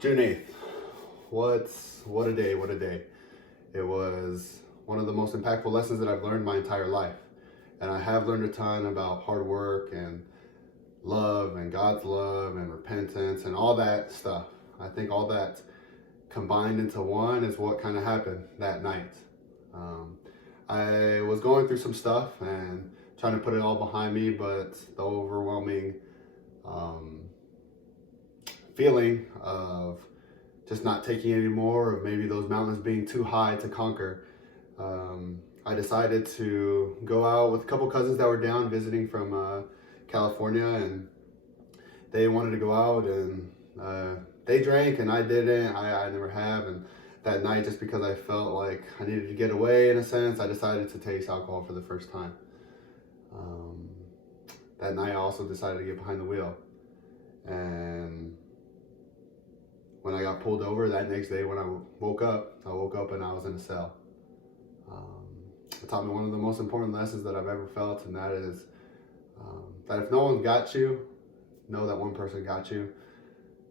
June 8th. What a day, what a day. It was one of the most impactful lessons that I've learned my entire life. And I have learned a ton about hard work and love and God's love and repentance and all that stuff. I think all that combined into one is what kind of happened that night. I was going through some stuff and trying to put it all behind me, but the overwhelming feeling of just not taking it anymore, of maybe those mountains being too high to conquer, I decided to go out with a couple cousins that were down visiting from California, and they wanted to go out, and they drank and I didn't. I never have, and that night, just because I felt like I needed to get away in a sense, I decided to taste alcohol for the first time. That night I also decided to get behind the wheel, and when I got pulled over that next day, when I woke up and I was in a cell. It taught me one of the most important lessons that I've ever felt, and that is that if no one got you, know that one person got you,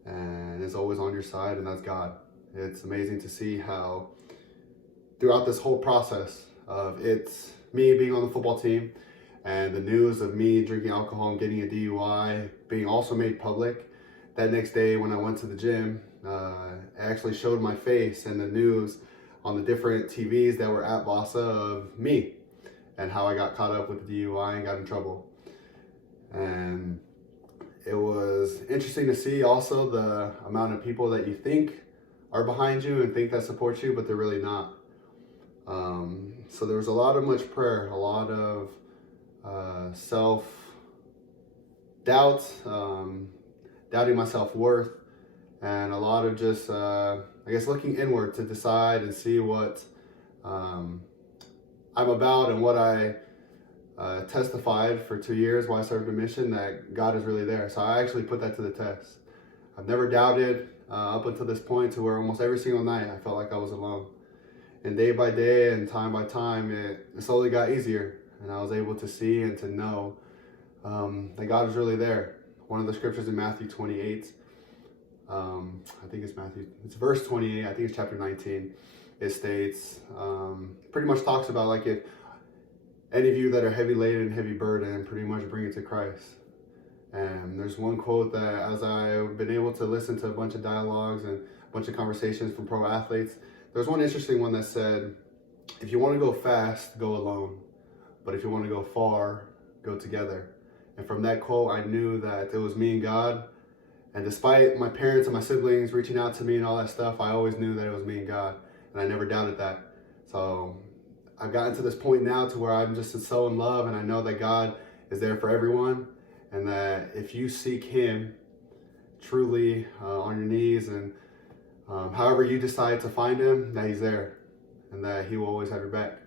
and is always on your side, and that's God. It's amazing to see how throughout this whole process of it's me being on the football team and the news of me drinking alcohol and getting a DUI being also made public, that next day when I went to the gym, it actually showed my face in the news on the different TVs that were at Vasa of me and how I got caught up with the DUI and got in trouble. And it was interesting to see also the amount of people that you think are behind you and think that support you, but they're really not. So there was a lot of much prayer, a lot of self-doubt, doubting my self-worth, and a lot of just, I guess, looking inward to decide and see what I'm about and what I testified for 2 years while I served a mission, that God is really there. So I actually put that to the test. I've never doubted up until this point, to where almost every single night I felt like I was alone. And day by day and time by time, it slowly got easier, and I was able to see and to know that God is really there. One of the scriptures in Matthew 28, I think it's verse 28, I think it's chapter 19, it states, pretty much talks about like, if any of you that are heavy laden and heavy burden, pretty much bring it to Christ. And there's one quote that, as I've been able to listen to a bunch of dialogues and a bunch of conversations from pro athletes, there's one interesting one that said, if you want to go fast, go alone. But if you want to go far, go together. And from that quote, I knew that it was me and God. And despite my parents and my siblings reaching out to me and all that stuff, I always knew that it was me and God. And I never doubted that. So I've gotten to this point now to where I'm just so in love, and I know that God is there for everyone. And that if you seek Him truly on your knees, and however you decide to find Him, that He's there, and that He will always have your back.